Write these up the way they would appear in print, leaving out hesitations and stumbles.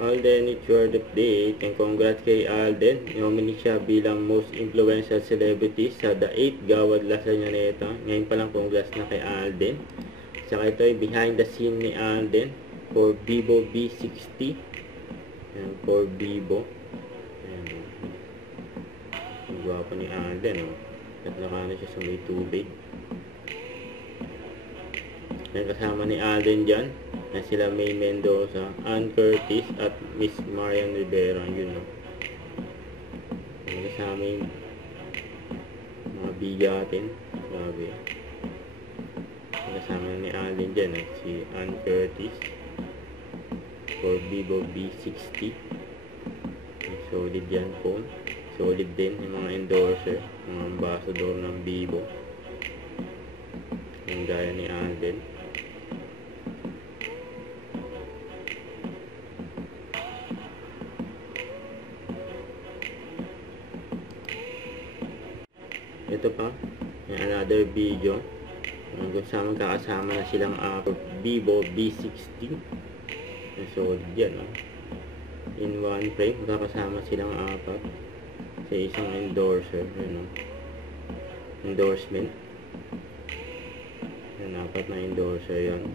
Alden, it's your update, and congrats kay Alden. Nominee siya bilang most influential celebrity sa The 8 Gawad Lasagna. Ngayon pa lang congrats na kay Alden. Saka ito ay behind the scene ni Alden for Vivo V60. Ayan, for Vivo. Ayan. Ang gwapo ni Alden, oh. At nakano siya sa may tubig. Ayan, kasama ni Alden dyan. Na sila May Mendoza, Ann Curtis at Miss Marian Rivera. Yun, no? Kasama yung mga bigatin. Sabi. Kasama ni Alden dyan, si Ann Curtis for Vivo V60. Solid yan phone. Solid din yung mga endorser, mga ambassador ng Vivo. Yung gaya ni Alden. Ito pa, another video kung saan magkakasama na silang Vivo V60. So, yan, in one frame, magkakasama silang apat sa isang endorser, endorsement. Yan, apat na endorser yan.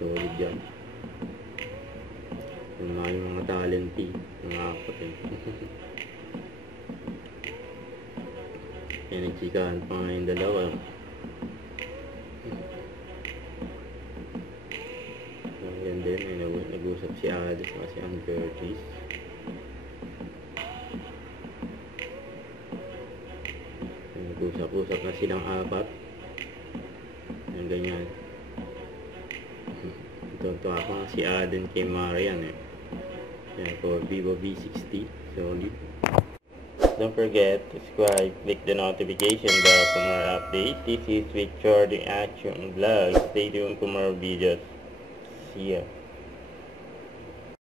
Solid yan. Yung mga talenti, mga apat yun. Yan, nagsikahan pa nga yung dalawa. Yan din, nag-usap si Alice at si Ann Curtis. Nag-usap-usap na silang apat. Yan, ganyan. Ito ako nga si Alden kay Marian, Yan, for Vivo V60. Solid. Don't forget to subscribe, click the notification bell for more updates. This is Victor the Action Vlog. Stay tuned for more videos. See ya.